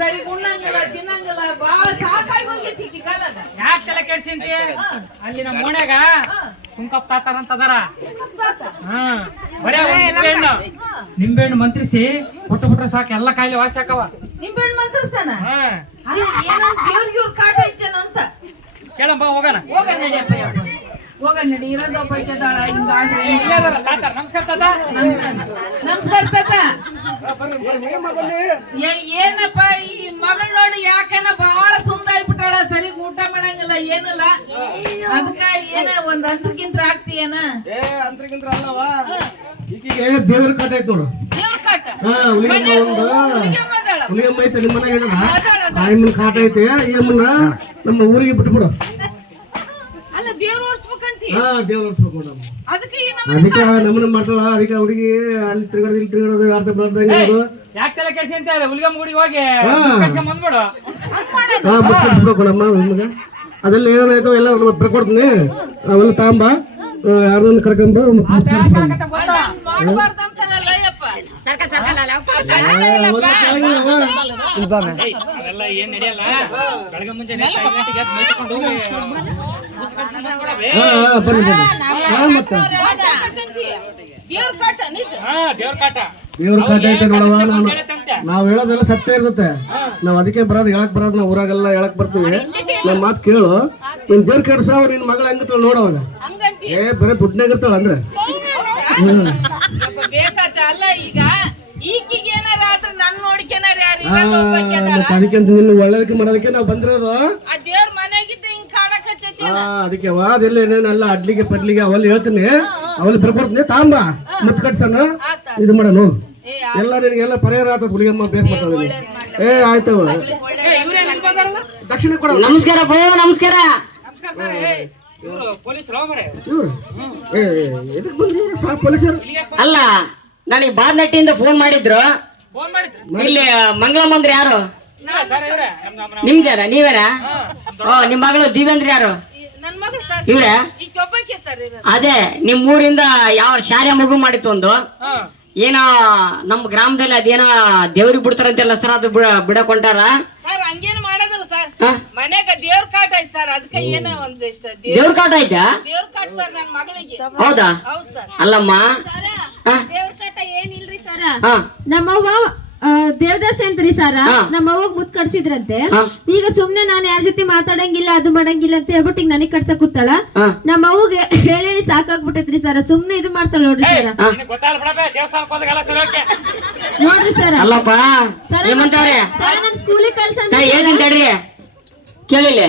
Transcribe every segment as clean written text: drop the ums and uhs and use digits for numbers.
ಸರಿ ಉಣ್ಣಂಗಿಲ್ಲ ತಿನ್ನಂಗಿಲ್ಲ ಬಾಳ ಸಾಕಾಗಿ ಹೋಗೈತಿ ಈ ಕಾಲದ. ಯಾಕೆ ತಲೆ ಕೆಡ್ಸಿಂತಿ? ಅಲ್ಲಿ ನಮ್ಮ ಓಣ್ಯಾಗ ಸುಂಕಪ್ಪ ತಾತಾರಂತ ಅದಾರ. ಬರೇ ನಿಂಬೆಹಣ್ಣು ಮಂತ್ರಿಸಿ ಕೊಟ್ಟು ಬಿಟ್ರೆ ಸಾಕು, ಎಲ್ಲ ಕಾಯಿಲೆ ವಾಸಿ ಆಕವ. ನಿಂಬೆಹಣ್ಣು ಮಂತ್ರಿಸ್ತಾನ? ಏನಂತ ದೇವ್ರಿಗೆ ಕಾಟ ಐತೇನ ಅಂತ ಕೇಳಂಬ, ಹೋಗೋಣ. ಹೋಗೋಣ ನಡಿಯಪ್ಪ, ಹೋಗ ನಡಿ. ಇರೋದೊಬ್ಬ ಐತದಾಳ ಹಿಂಗಾದ್ರೆ. ನಮಸ್ಕಾರ ತಾತ. ನಮಸ್ಕಾರ ತಾತ. ಏನಪ್ಪ ಈ ಮಗಳು ನೋಡಿ ಯಾಕನ ಬಹಳ ಸುಂದರ ಆಗ್ಬಿಟ್ಟಾಳ. ಸರಿ ಊಟ ಮಾಡಂಗಿಲ್ಲ ಏನಿಲ್ಲ, ಅದಕ್ಕ ಏನ ಒಂದ್ ಅಂತ್ರಕ್ಕಿಂತ ಆಗ್ತೀಯನ? ದೇವ್ರ ಕಾಟ ಐತ್ ನೋಡು. ದೇವ್ರ ಕಾಟ ಕಾಟ ಐತಿ. ಈ ಅಮ್ಮನ್ನ ನಮ್ಮ ಊರಿಗೆ ಬಿಟ್ಬಿಡು. ಅಲ್ಲ ದೇವ್ರ ಓಡಿಸ್ಬೇಕಂತಿ? ದೇವ್ರ ಓಡಿಸ್ಬೇಕು ನೋಡಮ್ಮ. ಅದಕ್ಕೆ ನಮ್ಮನ್ನ ಮಾಡ್ತಾಳ. ಅದಕ್ಕೆ ಹುಡುಗಿ ಅಲ್ಲಿ ತಿರ್ಗಾಡೋದು ಇಲ್ಲಿ ತಿರ್ಗಾಡೋದು ಅರ್ಥ ಬರ್ದಂಗೆ ಯಾಕೆ ತಲೆ ಕೆಡ್ಸಿ ಅಂತ ಹುಲಿಗಮ್ಮ ಗುಡಿಗೆ ಹೋಗಿ ಬಂದ್ಬಿಡು. ಮುಟ್ಟಿಸ್ಬೇಕು ನಮ್ಮ ನಿಮ್ಗೆ. ಅದೆಲ್ಲ ಏನಾಯ್ತು ಎಲ್ಲ ಬರ್ಕೊಡ್ತೀನಿ. ಅವೆಲ್ಲ ತಾಂಬ ಯಾರನ್ನ ಕರ್ಕೊಂಡ್ ಏನ್ ನಡೆಯಲ್ಲ. ಬೆಳಗ್ಗೆ ಮುಂಚೆ ದೇವ್ರ ಕಾಟ ಐತೆ ನೋಡವ. ನಾವ್ ಹೇಳೋದೆಲ್ಲ ಸತ್ಯ ಇರುತ್ತೆ. ನಾವ್ ಅದಕ್ಕೆ ಬರೋದು, ಹೇಳಕ್ ಬರೋದು. ನಾವ್ ಊರಾಗೆಲ್ಲ ಹೇಳಕ್ ಬರ್ತೀವಿ. ನಮ್ ಮಾತು ಕೇಳು. ನಿನ್ ದೇವ್ರ ಕೆಡ್ಸೋ ನಿನ್ ಮಗಳ ಹೆಂಗಿರ್ತಾಳ ನೋಡವಾಗ. ಬರೀ ದುಡ್ಡನಾಗ ಇರ್ತಾಳ ಅಂದ್ರೆ ಅಲ್ಲ. ಈಗ ಈಕಿಗೆ ಏನಾರ ಆದ್ರೆ ನನ್ ನೋಡ್ಕೆನಾರ ಅದಕ್ಕೆ ನಿನ್ನ ಒಳ್ಳೇದಕ್ಕೆ ಮಾಡೋದಕ್ಕೆ ನಾವ್ ಬಂದಿರೋದು. ದೇವ್ರ ಮನೆಗಿದ್ದ ಹಿಂಗ್ ಕಾಣಕತ್ತೈತಿ. ಅದಕ್ಕೆ ಅದೆಲ್ಲ ಏನೇನಲ್ಲ ಅಡ್ಲಿಗೆ ಪಡ್ಲಿಗೆ ಅವೆಲ್ಲ ಹೇಳ್ತೀನಿ. ಅವೆಲ್ಲ ಬರ್ಕೊಡ್ತೀನಿ. ತಾಂಬ ಮುತ್ ಕಟ್ಸನ ಇದು ಮಾಡೋಣ. ಎಲ್ಲ ನಿನಗೆಲ್ಲ ಪರಿಹಾರ ಆಗ್ತದ. ಹುಲಿಗಮ್ಮ ಬೇಸ್ ಮಾಡ್ತಾಳೆ. ಆಯ್ತವ. ದಕ್ಷಿಣ ಕೊಡ. ನಮಸ್ಕಾರ ಭೋ. ನಮಸ್ಕಾರ. ಪೊಲೀಸರು ಅಲ್ಲ, ನನಗೆ ಬಾರ್ನಟ್ಟಿಯಿಂದ ಫೋನ್ ಮಾಡಿದ್ರು. ಇಲ್ಲಿ ಮಂಗಳಮ್ಮ ಅಂದ್ರೆ ಯಾರು? ನಿಮ್ ಜನ ನೀವೇನ? ನಿಮ್ ಮಗಳು ದಿವ್ಯಂದ್ರ ಯಾರು? ಇವ್ರ? ಅದೇ ನಿಮ್ ಊರಿಂದ ಯಾವ ಶಾಲೆ ಮಗು ಮಾಡಿತ್ತು ಒಂದು. ಏನೋ ನಮ್ ಗ್ರಾಮದಲ್ಲಿ ಅದೇನೋ ದೇವ್ರಿಗೆ ಬಿಡ್ತಾರಂತೆಲ್ಲ ಸರ್, ಅದು ಬಿಡಕೊಂಟಾರ. ಸರ್ ಹಂಗೇನು ಮಾಡೋದಿಲ್ಲ ಸರ್. ಮನ್ಯಾಗ ದೇವ್ರ ಕಾಟ ಐತ್ ಸರ್. ಅದಕ್ಕೆ ಏನೋ ಒಂದಿಷ್ಟ ದೇವ್ರ ಕಾಟ ಐತಾ? ದೇವ್ರ ಕಾಟ ಸರ್ ನನ್ ಮಗಳಿಗೆ. ಹೌದಾ? ಹೌದ್ ಸರ್. ಅಲ್ಲಮ್ಮ ದೇವ್ರ ಕಾಟ ಏನಿಲ್ರಿ ಸರ. ನಮ್ಮವ್ವ ದೇವದಾಸಿ ಅಂತ್ರಿ ಸರ. ನಮ್ಮವ್ವ ಮುತ್ ಕಟ್ಸಿದ್ರಂತೆ. ಈಗ ಸುಮ್ನೆ ನಾನು ಯಾರ ಜೊತೆ ಮಾತಾಡಂಗಿಲ್ಲ, ಅದು ಮಾಡಂಗಿಲ್ಲ ಅಂತ ಹೇಳ್ಬಿಟ್ಟು ಈಗ ನನಗ್ ಕಟ್ಸಕ್ ಕೂತಾಳ. ನಮ್ಮವ್ವಗೆ ಹೇಳಿ ಸಾಕಾಗ್ಬಿಟ್ಟೈತ್ರಿ ಸರ. ಸುಮ್ನೆ ಇದು ಮಾಡ್ತಾಳ ನೋಡ್ರಿ ಸರ. ನೋಡ್ರಿ ಸರ. ಅಲ್ಲಪ್ಪ ಏಮಂತವ್ರೆ ನನ್ ಸ್ಕೂಲಿಗೆ ಕಳ್ಸಂತ ಏನಂತೇಳ್ರಿ ಕೇಳಿಲ್ಲ.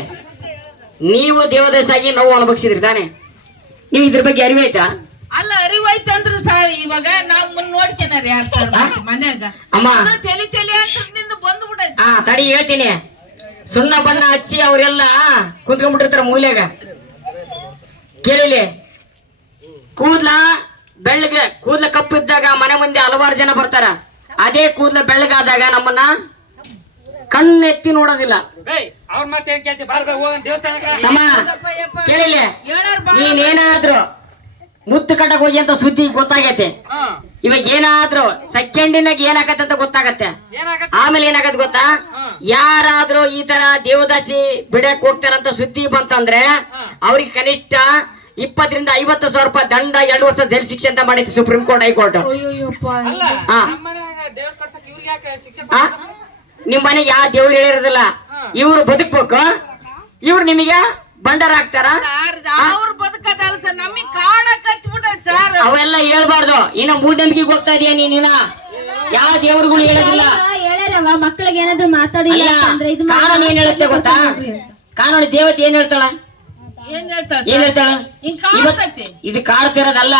ನೀವು ದೇವದಾಸಾಗಿ ನೋವು ಅನುಭವಿಸಿದ್ರಿ ತಾನೆ? ನೀವು ಇದ್ರ ಬಗ್ಗೆ ಅರಿವು ಆಯ್ತಾ? ಅಲ್ಲ ಅರಿವು ಐತಂದ್ರ ಸರ್. ಇವಾಗ ನಾವ್ ನೋಡ್ಕೆನಾರ ಯಾರು ಸರ್ ಮನ್ಯಾಗ? ಅಮ್ಮ ತಲಿ ತಲಿ ಅಂತ ಬಂದು ಬಿಡೈತಿ. ತಡಿ ಹೇಳ್ತೀನಿ. ಸುಣ್ಣ ಬಣ್ಣ ಹಚ್ಚಿ ಅವರೆಲ್ಲ ಕುಂತ್ಕೊಂಡ್ಬಿಟ್ಟಿರ್ತಾರ ಮೂಲ್ಯಾಗ. ಕೇಳಿಲಿ, ಕೂದ್ಲ ಬೆಳ್ಳಗೆ ಕೂದ್ಲ ಕಪ್ಪು ಇದ್ದಾಗ ಮನೆ ಮುಂದೆ ಹಲವಾರು ಜನ ಬರ್ತಾರ. ಅದೇ ಕೂದ್ಲ ಬೆಳ್ಳಗಾದಾಗ ನಮ್ಮನ್ನ ಕಣ್ಣೆತ್ತಿ ನೋಡೋದಿಲ್ಲ. ಕೇಳಿಲಿ, ನೀನೇನಾದ್ರು ಮುತ್ತು ಕಟ್ಟಕ್ ಹೋಗಿ ಅಂತ ಸುದ್ದಿ ಗೊತ್ತಾಗತ್ತೆ. ಇವಾಗ ಏನಾದ್ರು ಸೆಕೆಂಡಿನಾಗ ಏನಾಗತ್ತೆ ಅಂತ ಗೊತ್ತಾಗತ್ತೆ. ಆಮೇಲೆ ಏನಾಗತ್ತೆ ಗೊತ್ತಾ? ಯಾರಾದ್ರೂ ಈ ತರ ದೇವದಾಸಿ ಬಿಡಕ್ ಹೋಗ್ತಾರಂತ ಸುದ್ದಿ ಬಂತಂದ್ರೆ ಅವ್ರಿಗೆ ಕನಿಷ್ಠ 20,000 ರಿಂದ 50,000 ರೂಪಾಯಿ ದಂಡ, 2 ವರ್ಷ ಜೈಲು ಶಿಕ್ಷೆ ಅಂತ ಮಾಡಿತ್ತು ಸುಪ್ರೀಂ ಕೋರ್ಟ್, ಹೈಕೋರ್ಟ್. ನಿಮ್ ಮನೆಗೆ ಯಾವ ದೇವ್ರು ಹೇಳಿರೋದಿಲ್ಲ. ಇವ್ರು ಬದುಕ್ಬೇಕು, ಇವ್ರು ನಿಮಗೆ ಬಂಡಾರ ಹಾಕ್ತಾರ. ಅವೆಲ್ಲ ಹೇಳ್ಬಾರ್ದು. ಇನ್ನ ಮೂಢನಂಬಿಕೆಗೆ ಹೋಗ್ತಾ ಇದೀಯ ನೀನ. ಯಾವ ದೇವ್ರುಗಳು ಹೇಳೋದಿಲ್ಲ. ಹೇಳ್ಯಾರವ ಮಕ್ಕಳಿಗೆ ಏನಾದ್ರು ಮಾತಾಡಿಲ್ಲ ಅಂದ್ರೆ ಇದು ಕಾನೂನು ಏನ್ ಹೇಳುತ್ತೆ ಗೊತ್ತಾ? ಕಾನೂನು ದೇವತೆ ಏನ್ ಹೇಳ್ತಾಳ? ಇದು ಕಾಡ್ತಿರೋದಲ್ಲ,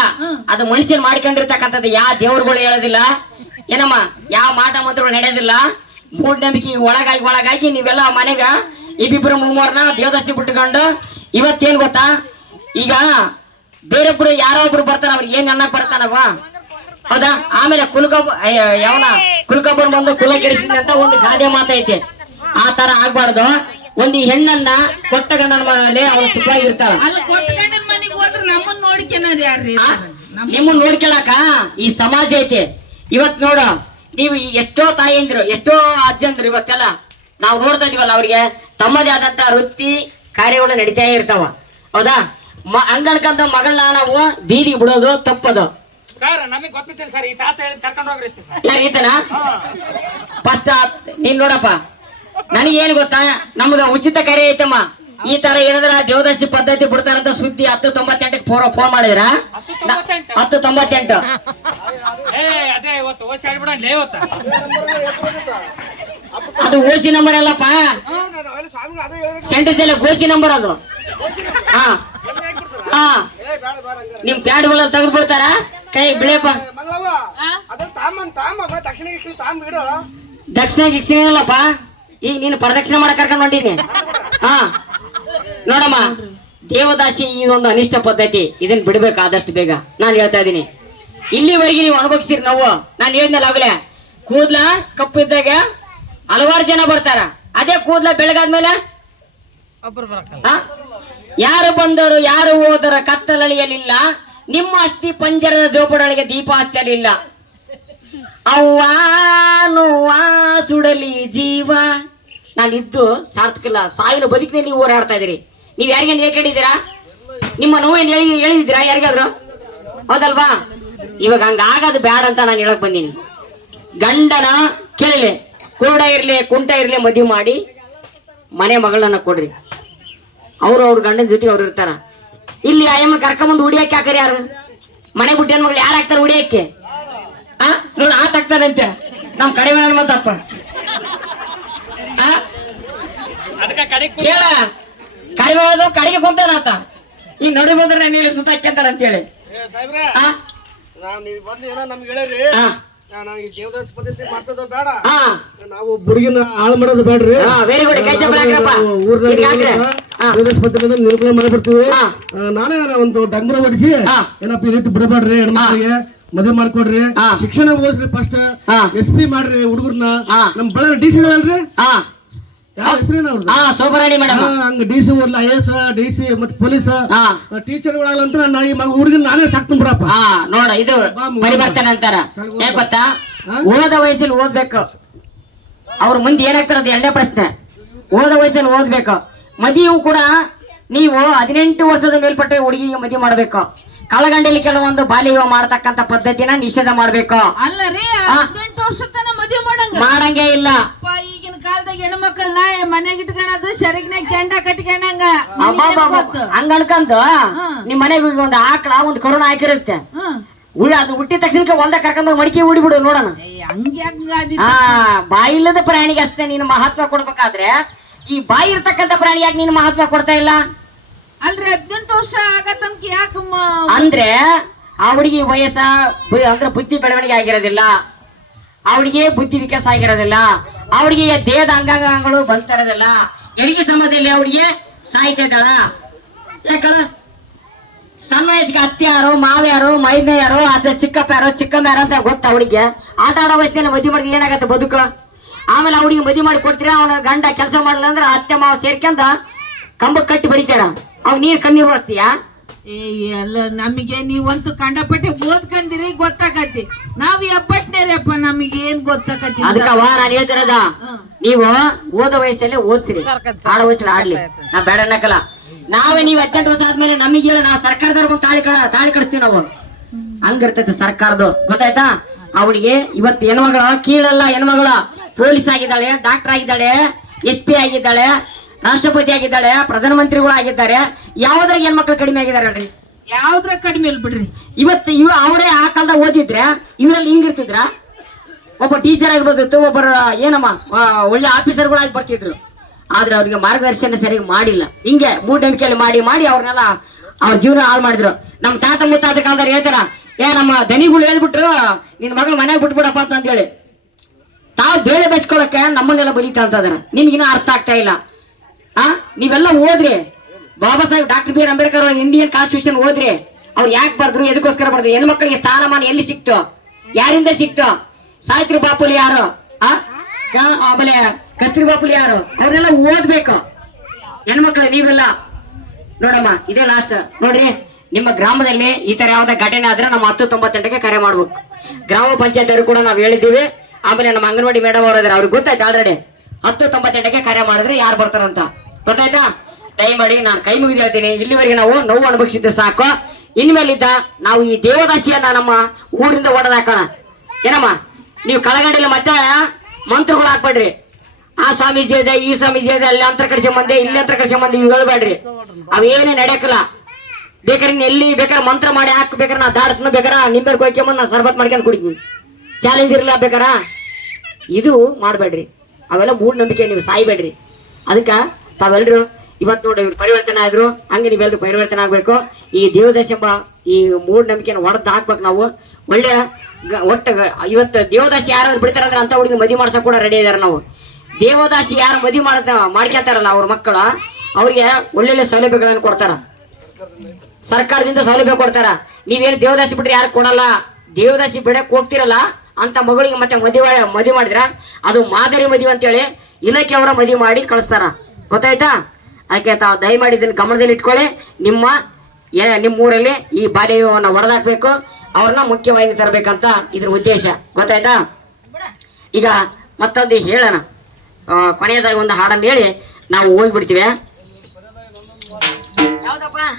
ಅದು ಮನುಷ್ಯನ್ ಮಾಡ್ಕೊಂಡಿರ್ತಕ್ಕಂಥದ್ದು. ಯಾವ ದೇವ್ರುಗಳು ಹೇಳೋದಿಲ್ಲ ಏನಮ್ಮ, ಯಾವ ಮಾಟ ಮಂತ್ರಗಳು ನಡೆಯೋದಿಲ್ಲ. ಮೂಢನಂಬಿಕೆ ಒಳಗಾಗಿ ನೀವೆಲ್ಲ ಮನೆಗ ಇಬ್ಬಿಬ್ರು ಮೂವರ್ನ ದೇವದಾಸಿ ಬಿಟ್ಟುಕೊಂಡು ಇವತ್ತೇನ್ ಗೊತ್ತಾ? ಈಗ ಬೇರೊಬ್ರು ಯಾರೋ ಒಬ್ರು ಬರ್ತಾರ, ಅವ್ರಿಗೆ ಏನ್ ಅನ್ನಕ್ ಬರ್ತಾನವ, ಹೌದಾ? ಆಮೇಲೆ ಕುಲಕಬ್ಬನ್ ಬಂದು ಕುಲ ಕೆಡಿಸಿದ ಅಂತ ಒಂದು ಗಾದೆ ಮಾತೈತೆ. ಆ ತರ ಆಗ್ಬಾರ್ದು. ಒಂದು ಹೆಣ್ಣನ್ನ ಕೊಟ್ಟ ಗಂಡನ ಮನೆಯಲ್ಲಿ ಅವಳು ಸುಖವಾಗಿ ಇರ್ತಾಳ. ನಿಮ್ಮನ್ನ ನೋಡ್ಕೊಳಕ ಈ ಸಮಾಜ ಐತೆ. ಇವತ್ ನೋಡು, ನೀವು ಎಷ್ಟೋ ತಾಯಿಯಂದ್ರು ಎಷ್ಟೋ ಅಜ್ಜಂದ್ರು ಇವತ್ತೆಲ್ಲ ನಾವು ನೋಡ್ತಾ ಇದೀವಲ್ಲ, ಅವ್ರಿಗೆ ತಮ್ಮದೇ ಆದಂತ ವೃತ್ತಿ ಕಾರ್ಯಗಳು ನಡೀತಾ ಇರ್ತಾವ. ಹೌದಾ? ಹಂಗನ್ಕಂತ ಮಗಳನ್ನ ನಾವು ಬೀದಿಗೆ ಬಿಡೋದು ತಪ್ಪದು. ಸರ್ ನಮಗೆ ಗೊತ್ತಿಲ್ಲ ಸರ್, ಈ ತಾತ ಹೇಳಿ ಕರ್ಕೊಂಡು ಹೋಗ್ರಿ. ಈತನ ಫಸ್ಟ್ ನೀನ್ ನೋಡಪ್ಪ, ನನಗೇನು ಗೊತ್ತಾ, ನಮ್ದು ಉಚಿತ ಕಾರ್ಯ ಐತಮ್ಮ. ಈ ತರ ಏನಾದ್ರ ದೇವದಾಸಿ ಪದ್ಧತಿ ಬಿಡ್ತಾರಂತ ಸುದ್ದಿ 10:98 ಫೋನ್ ಮಾಡಿದ್ರ 10:98 ಅದೇ ಇವತ್ತು ಓಸಿ ಆಡ್ಬಿಡಲ್ಲ ಇವತ್ತು. ಅದು ಓಸಿ ನಂಬರ್ ಅಲ್ಲಪ್ಪ, ಸೆಂಟೆನ್ಸ್ ಎಲ್ಲ ಗೋಸಿ ನಂಬರ್ ಅದು. ಹಾ ಹಾ ನಿಮ್ ಪ್ಯಾಡ್ಗಳ ತೆಗೆದು ಬಿಡ್ತಾರ ಕೈ ಬಿಳಿಯಪ್ಪ. ದಕ್ಷಿಣ ಗಿಕ್ಷಿಣ ಇಲ್ಲಪ್ಪ, ಈಗ ನೀನು ಪ್ರದಕ್ಷಿಣೆ ಮಾಡಕ್ ಕರ್ಕೊಂಡು ಹೊಂಟೀನಿ. ಹಾ ನೋಡಮ್ಮ, ದೇವದಾಸಿ ಇದೊಂದು ಅನಿಷ್ಟ ಪದ್ಧತಿ, ಇದನ್ನ ಬಿಡ್ಬೇಕು ಆದಷ್ಟು ಬೇಗ. ನಾನು ಹೇಳ್ತಾ ಇದ್ದೀನಿ, ಇಲ್ಲಿವರೆಗೆ ನೀವು ಅನುಭವಿಸ್ತೀರಿ ನಾವು. ನಾನು ಹೇಳಿದ್ನಲ್ಲ ಆಗ್ಲೇ, ಕೂದ್ಲ ಕಪ್ಪು ಇದ್ದಾಗ ಹಲವಾರು ಜನ ಬರ್ತಾರ, ಅದೇ ಕೂದ್ಲ ಬೆಳಗಾದ್ಮೇಲೆ ಯಾರು ಬಂದರು ಯಾರು ಹೋದರ ಕತ್ತಲಳಿಯಲಿಲ್ಲ, ನಿಮ್ಮ ಅಸ್ಥಿ ಪಂಜರದ ಜೋಪಡೊಳಗೆ ದೀಪ ಹಚ್ಚಲಿಲ್ಲ. ಅವ್ವಾ ಸುಡಲಿ ಜೀವ. ನಾನಿದ್ದು ಸಾರ್ಥಕಿಲ್ಲ, ಸಾಯಿನ ಬದುಕಿನ ನೀವು ಹೋರಾಡ್ತಾ ಇದೀರಿ. ನೀವ್ ಯಾರಿಗೇನು ಹೇಳ್ಕೊಂಡಿದ್ದೀರಾ? ನಿಮ್ಮ ನೋವೇನು ಹೇಳಿದಿದ್ದೀರಾ ಯಾರಿಗಾದ್ರು? ಹೌದಲ್ವಾ? ಇವಾಗ ಹಂಗಾಗದು ಬ್ಯಾಡ ಅಂತ ನಾನು ಹೇಳಕ್ ಬಂದೀನಿ. ಗಂಡನ ಕೇಳಲಿ, ಕುರುಡ ಇರ್ಲಿ ಕುಂಟ ಇರ್ಲಿ ಮದುವೆ ಮಾಡಿ ಮನೆ ಮಗಳನ್ನ ಕೊಡ್ರಿ. ಅವ್ರ ಗಂಡನ ಜೊತೆಗೆ ಅವ್ರು ಇರ್ತಾರ. ಇಲ್ಲಿ ಅಯ್ಯಮ್ಮನ ಕರ್ಕೊಂಬಂದು ಉಡಿಯಕ್ಕೆ ಹಾಕರಿ ಯಾರು? ಮನೆ ಬಿಟ್ಟು ಹೆಣ್ಮಗಳು ಯಾರು ಹಾಕ್ತಾರ ಉಡಿಯಕ್ಕೆ? ನೋಡಿ ಆತ ಹಾಕ್ತಾರಂತೆ ನಮ್ ಕಡಿಮೆ ಮತ್ತಪ್ಪ. ಕೇಳ ಕಡಿಮೆ ಕಡೆಗೆ ಕೊಂತಾನಾತ, ಈಗ ನೋಡಿ ಬಂದ್ರೆ ನೀವು ಸುತ್ತಾಕ್ಯಂತಾರ ಅಂತೇಳಿ. ನಾವು ಹುಡುಗಿನ ಹಾಳು ಮಾಡೋದು ಬೇಡ್ರಿ. ವೆರಿ ಗುಡ್, ಕೈ ಚಪ್ಪಲಿ ಹಾಕ್ರಪ್ಪ. ದೇವದಾಸಿ ಪದ್ಧತಿ ನಿರ್ಮೂಲನೆ ಮಾಡ್ಬಿಡ್ತೀವಿ. ನಾನೇ ಒಂದು ಡಂಗ್ರ ಹೊಡಿಸಿ ಏನಪ್ಪ ಈ ರೀತಿ ಬಿಡಬೇಡ್ರಿ, ಹೆಣ್ಮಕ್ಳಿಗೆ ಮದುವೆ ಮಾಡ್ಕೊಡ್ರಿ, ಶಿಕ್ಷಣ ಓದಿಸ್ರಿ, ಫಸ್ಟ್ SP ಮಾಡ್ರಿ ಹುಡುಗರ್ನ. ನಮ್ ಬಳ್ಳಾರಿ DC ಅಲ್ರಿ, ಯಾವ ಹೆಸರೇನ ಅವ್ರದ್ದು? ಸೋಬರಾಣಿ ಮೇಡಮ್. ಹಂಗ DC ಓದ್ಲ, IAS DC ಮತ್ತೆ ಪೊಲೀಸ್ ಟೀಚರ್ಗಳಂತ ನಾ ಈ ಹುಡುಗನ ನಾನೇ ಸಾಕ್ತೀನಿ ಬಿಡಪ್ಪ. ನೋಡ, ಇದು ಪರಿವರ್ತನೆ ಅಂತಾರ. ಯಾಕೆ ಗೊತ್ತಾ? ಓದ ವಯಸ್ಸಲ್ಲಿ ಓದ್ಬೇಕು. ಅವ್ರ ಮುಂದೆ ಏನಾಗ್ತಾರ ಅದು ಎರಡನೇ ಪ್ರಶ್ನೆ. ಓದ ವಯಸ್ಸಲ್ಲಿ ಓದ್ಬೇಕು. ಮದುವೆ ಕೂಡ ನೀವು 18 ವರ್ಷದ ಮೇಲ್ಪಟ್ಟ ಹುಡುಗಿಗೆ ಮದುವೆ ಮಾಡ್ಬೇಕು. ಕಳಗಂಡಲ್ಲಿ ಕೆಲವೊಂದು ಬಾಲ್ಯ ವಿವಾಹ ಮಾಡತಕ್ಕಂತ ಪದ್ಧತಿನ ನಿಷೇಧ ಮಾಡ್ಬೇಕು. ಅಲ್ಲರಿ 18 ವರ್ಷ ತನ ಮದುವೆ ಮಾಡಂಗೇ ಇಲ್ಲ. ಈಗಿನ ಕಾಲದಾಗ ಹೆಣ್ಮಕ್ಳನ್ನ ಮನೆಗೆ ಇಟ್ಕೊಳ್ಳೋದು ಸೆರಗ್ನಾಗ ಕೆಂಡ ಕಟ್ಕೊಂಡಂಗ. ಹಂಗ ಅನ್ಕಂದು ನಿಮ್ ಮನೆಗೆ ಒಂದು ಆಕಳ ಒಂದು ಕರುಣ ಹಾಕಿರುತ್ತೆ, ಅದು ಹುಟ್ಟಿದ ತಕ್ಷಣಕ್ಕೆ ಹೊಲ್ದ ಕರ್ಕೊಂಡ್ ಮಡಿಕೆ ಉಡಿಬಿಡು ನೋಡೋಣ. ಬಾಯಿ ಇಲ್ಲದ ಪ್ರಾಣಿಗೆ ಅಷ್ಟೇ ನೀನು ಮಹತ್ವ ಕೊಡ್ಬೇಕಾದ್ರೆ, ಈ ಬಾಯಿ ಇರ್ತಕ್ಕಂಥ ಪ್ರಾಣಿಯಾಗಿ ನೀನು ಮಹತ್ವ ಕೊಡ್ತಾ ಇಲ್ಲ. ಅಲ್ರಿ 18 ವರ್ಷ ಆಗತ್ತಂಕ ಯಾಕ ಅಂದ್ರೆ ಅವಳಿಗೆ ವಯಸ್ಸ ಅಂದ್ರೆ ಬುದ್ಧಿ ಬೆಳವಣಿಗೆ ಆಗಿರೋದಿಲ್ಲ, ಅವಳಿಗೆ ಬುದ್ಧಿ ವಿಕಾಸ ಆಗಿರೋದಿಲ್ಲ, ಅವಳಿಗೆ ದೇಹದ ಅಂಗಾಂಗಗಳು ಬಂತಿರೋದಿಲ್ಲ. ಹೆರಿಗೆ ಸಮಯದಲ್ಲಿ ಅವಳಿಗೆ ಸಾಯ್ತಾ ಇದ್ದಾಳ. ಯಾಕಂದ್ರ ಸಣ್ಣ ವಯಸ್ಸಿಗೆ ಅತ್ತೆ ಯಾರು, ಮಾವ ಯಾರು, ಮೈದ್ನ ಯಾರು, ಅದ ಚಿಕ್ಕಪ್ಪ ಯಾರು, ಚಿಕ್ಕಮ್ಮ ಯಾರು ಅಂತ ಗೊತ್ತ. ಅವಳಿಗೆ ಆಟ ಆಡೋ ವಯಸ್ಸಿನಲ್ಲಿ ಮದುವೆ ಮಾಡಿದ್ರೆ ಏನಾಗತ್ತೆ ಬದುಕು. ಆಮೇಲೆ ಅವಳಿಗೆ ಮದುವೆ ಮಾಡಿ ಕೊಡ್ತೀರ, ಅವನ ಗಂಡ ಕೆಲಸ ಮಾಡಲ್ಲ ಅಂದ್ರೆ ಅತ್ತೆ ಮಾವ ಸೇರ್ಕೊಂಡ ಕಂಬಕ್ಕೆ ಕಟ್ಟಿ ಬಡಿತಾರ. ಅವ್ ನೀರ್ ಕಣ್ಣೀರ್ ಬಳಸ್ತೀಯಾ? ಎಲ್ಲ ನಮಗೆ ನೀವಂತೂ ಕಂಡಪಟ್ಟೆ ಓದ್ಕಂದಿರಿ, ಗೊತ್ತಾಗತಿ. ನಾವ್ ಎಪ್ಪಟ್ನೇರಪ್ಪ, ನಮಗೆ ಏನ್ ಗೊತ್ತಾಗತಿ. ಅದಕ್ಕವ ನಾನು ಹೇಳ್ತಿರೋದ, ನೀವು ಓದೋ ವಯಸ್ಸಲ್ಲಿ ಓದ್ಸಿರಿ, ಆಡೋ ವಯಸ್ಸಲ್ಲಿ ಆಡ್ಲಿ. ನಾ ಬೇಡ ಅನ್ನಕಲ್ಲ. ನಾವೇ ನೀವು 18 ವರ್ಷ ಆದ್ಮೇಲೆ ನಮಗೆ ಹೇಳ, ನಾವು ಸರ್ಕಾರದವ್ರ ಬಂದು ತಾಳಿ ಕಡಿಸ್ತೀವಿ ನಾವು. ಹಂಗಿರ್ತೈತೆ ಸರ್ಕಾರದ್ದು, ಗೊತ್ತಾಯ್ತಾ? ಅವಳಿಗೆ ಇವತ್ತು ಹೆಣ್ಮಗಳ ಕೀಳಲ್ಲ, ಹೆಣ್ಮಗಳ ಪೊಲೀಸ್ ಆಗಿದ್ದಾಳೆ, ಡಾಕ್ಟರ್ ಆಗಿದ್ದಾಳೆ, SP ಆಗಿದ್ದಾಳೆ, ರಾಷ್ಟ್ರಪತಿ ಆಗಿದ್ದಾಳೆ, ಪ್ರಧಾನಮಂತ್ರಿಗಳು ಆಗಿದ್ದಾರೆ. ಯಾವ್ದ್ರಾಗ ಹೆಣ್ಮಕ್ಳು ಕಡಿಮೆ ಆಗಿದ್ದಾರೆ ಹೇಳ್ರಿ? ಯಾವ್ದ್ರ ಕಡಿಮೆ ಇಲ್ ಬಿಡ್ರಿ. ಇವತ್ತು ಅವರೇ ಆ ಕಾಲದಾಗ ಓದಿದ್ರೆ ಇವರಲ್ಲಿ ಹಿಂಗಿರ್ತಿದ್ರ? ಒಬ್ಬ ಟೀಚರ್ ಆಗಿ ಬರ್ತಿತ್ತು, ಒಬ್ಬರ ಏನಮ್ಮ ಒಳ್ಳೆ ಆಫೀಸರ್ಗಳಾಗಿ ಬರ್ತಿದ್ರು. ಆದ್ರೆ ಅವ್ರಿಗೆ ಮಾರ್ಗದರ್ಶನ ಸರಿಯಾಗಿ ಮಾಡಿಲ್ಲ. ಹಿಂಗೆ ಮೂಢನಂಬಿಕೆಯಲ್ಲಿ ಮಾಡಿ ಅವ್ರನ್ನೆಲ್ಲ ಅವ್ರ ಜೀವನ ಹಾಳು ಮಾಡಿದ್ರು. ನಮ್ ತಾತ ಮುತ್ತಾತ ಕಾಲದಾಗ ಹೇಳ್ತಾರ, ನಮ್ಮ ದನಿಗಳು ಹೇಳ್ಬಿಟ್ರು ನಿನ್ ಮಗಳು ಮನೆಗೆ ಬಿಟ್ಬಿಡಪ್ಪ ಅಂತ ಹೇಳಿ. ತಾವು ಬೇಳೆ ಬೆಚ್ಕೊಳಕ್ಕೆ ನಮ್ಮನ್ನೆಲ್ಲ ಬಲಿತಾ ಅಂತ ಇದಾರ. ನಿಮ್ಗಿನ್ನ ಅರ್ಥ ಆಗ್ತಾ ಇಲ್ಲ. ನೀವೆಲ್ಲ ಓದ್ರಿ, Baba Saheb doctor BR Ambedkar Indian constitution ಓದ್ರಿ. ಅವ್ರು ಯಾಕೆ ಬರ್ದ್ರು, ಎದಕ್ಕೋಸ್ಕರ ಬರ್ದ್ರು, ಹೆಣ್ಮಕ್ಳಿಗೆ ಸ್ಥಾನಮಾನ ಎಲ್ಲಿ ಸಿಕ್ತು, ಯಾರಿಂದ ಸಿಕ್ತು? ಸಾಹಿತ್ರಿ ಬಾಪುಲಿ ಯಾರು, ಆಮೇಲೆ ಕಸ್ತ್ರಿ ಬಾಪುಲಿ ಯಾರು, ಅವ್ರನ್ನೆಲ್ಲ ಓದ್ಬೇಕು. ಹೆಣ್ಮಕ್ಳು ನೀವೆಲ್ಲ ನೋಡಮ್ಮ, ಇದೇ ಲಾಸ್ಟ್ ನೋಡ್ರಿ. ನಿಮ್ಮ ಗ್ರಾಮದಲ್ಲಿ ಈ ತರ ಯಾವ್ದ ಘಟನೆ ಆದ್ರೆ ನಮ್ಮ 1098ಗೆ ಕರೆ ಮಾಡ್ಬೇಕು. ಗ್ರಾಮ ಪಂಚಾಯತ್ ಅವರು ಕೂಡ ನಾವು ಹೇಳಿದ್ದೀವಿ. ಆಮೇಲೆ ನಮ್ಮ ಅಂಗನವಾಡಿ ಮೇಡಮ್ ಅವರು ಇದಾರೆ, ಅವ್ರಿಗೆ ಗೊತ್ತಾಯ್ತು ಆಲ್ರೆಡಿ 10:98ಕ್ಕೆ ಕಾರ್ಯ ಮಾಡಿದ್ರೆ ಯಾರು ಬರ್ತಾರಂತ ಗೊತ್ತಾಯ್ತಾ. ದಯಮಾಡಿ ನಾನು ಕೈ ಮುಗಿದು ಹೇಳ್ತೀನಿ, ಇಲ್ಲಿವರೆಗೆ ನಾವು ನೋವು ಅನುಭವಿಸಿದ್ದೆ ಸಾಕು. ಇನ್ಮೇಲಿದ್ದ ನಾವು ಈ ದೇವದಾಸಿಯನ್ನ ನಮ್ಮ ಊರಿಂದ ಹೊಡೆದಾಕೋಣ ಏನಮ್ಮ. ನೀವು ಕಳಗಂಡಿಲ್ಲ ಮತ್ತೆ ಮಂತ್ರಗಳು ಹಾಕ್ಬೇಡ್ರಿ. ಆ ಸ್ವಾಮೀಜಿ ಇದೆ, ಈ ಸ್ವಾಮೀಜಿ ಇದೆ, ಅಲ್ಲಿ ಅಂತರ ಕಡಿಸ್ಕೊಂಬಂದೆ, ಇಲ್ಲಿ ಅಂತರ ಕಡಿಸ್ಕೊಂಬಂದೆ, ಇವು ಹೇಳ್ಬೇಡ್ರಿ. ಅವೇನೇ ನಡೆಯಕಲ್ಲ. ಬೇಕಾದ್ರೆ ಎಲ್ಲಿ ಬೇಕಾದ್ರೆ ಮಂತ್ರ ಮಾಡಿ ಹಾಕ್ಬೇಕಾರೆ ನಾ ದಾಡ್ತನ, ಬೇಕಾರೆ ನಿಂಬೆ ಕೊಯ್ಕೊಂಬಂದು ನಾ ಸರ್ಬತ್ ಮಾಡ್ಕೊಂಡು ಕುಡಿತೀನಿ. ಚಾಲೆಂಜ್ ಇರಲ್ಲ ಬೇಕಾರ. ಇದು ಮಾಡಬೇಡ್ರಿ, ಅವೆಲ್ಲ ಮೂಢನಂಬಿಕೆ. ನೀವು ಸಾಯ್ಬೇಡ್ರಿ. ಅದಕ್ಕೆ ತಾವೆಲ್ಲರೂ ಇವತ್ತು ನೋಡಿ ಇವ್ರು ಪರಿವರ್ತನೆ ಆದ್ರು, ಹಂಗೆ ನೀವೆಲ್ಲರೂ ಪರಿವರ್ತನೆ ಆಗ್ಬೇಕು. ಈ ದೇವದಾಸಿ ಎಂಬ ಈ ಮೂಢನಂಬಿಕೆನ ಹೊಡೆದು ಹಾಕ್ಬೇಕು ನಾವು. ಒಳ್ಳೆಯ ಒಟ್ಟ ಇವತ್ತು ದೇವದಾಸಿ ಯಾರು ಬಿಡ್ತಾರ ಅಂದ್ರೆ ಅಂತ ಹುಡುಗಿ ಮದುವೆ ಮಾಡ್ಸಕ್ ಕೂಡ ರೆಡಿ ಇದಾರೆ ನಾವು. ದೇವದಾಸಿ ಯಾರು ಮದುವೆ ಮಾಡ್ಕೊಂತಾರಲ್ಲ ಅವ್ರ ಮಕ್ಕಳು, ಅವ್ರಿಗೆ ಒಳ್ಳೊಳ್ಳೆ ಸೌಲಭ್ಯಗಳನ್ನು ಕೊಡ್ತಾರ, ಸರ್ಕಾರದಿಂದ ಸೌಲಭ್ಯ ಕೊಡ್ತಾರ. ನೀವೇನು ದೇವದಾಸಿ ಬಿಟ್ರೆ ಯಾರು ಕೊಡಲ್ಲ. ದೇವದಾಸಿ ಬಿಡಕ್ ಹೋಗ್ತಿರಲ್ಲ ಅಂತ ಮಗಳಿಗೆ ಮತ್ತೆ ಮದುವೆ ಮಾಡಿದ್ರ ಅದು ಮಾದರಿ ಮದುವೆ ಅಂತೇಳಿ ಇಲಾಖೆ ಅವರ ಮದುವೆ ಮಾಡಿ ಕಳಿಸ್ತಾರ, ಗೊತ್ತಾಯ್ತಾ. ಅದಕ್ಕೆ ತಾವು ದಯಮಾಡಿ ಇದನ್ನ ಗಮನದಲ್ಲಿ ಇಟ್ಕೊಳ್ಳಿ. ನಿಮ್ಮ ಊರಲ್ಲಿ ಈ ಬಾಲ್ಯವನ್ನು ಹೊಡೆದಾಕ್ಬೇಕು, ಅವ್ರನ್ನ ಮುಖ್ಯವಾಹಿನಿ ತರಬೇಕಂತ ಇದ್ರ ಉದ್ದೇಶ, ಗೊತ್ತಾಯ್ತಾ. ಈಗ ಮತ್ತೊಂದು ಹೇಳೋಣ, ಕೊನೆಯದಾಗಿ ಒಂದು ಹಾಡನ್ನು ಹೇಳಿ ನಾವು ಹೋಗ್ಬಿಡ್ತೀವಿ. ಯಾವ್ದಪ್ಪ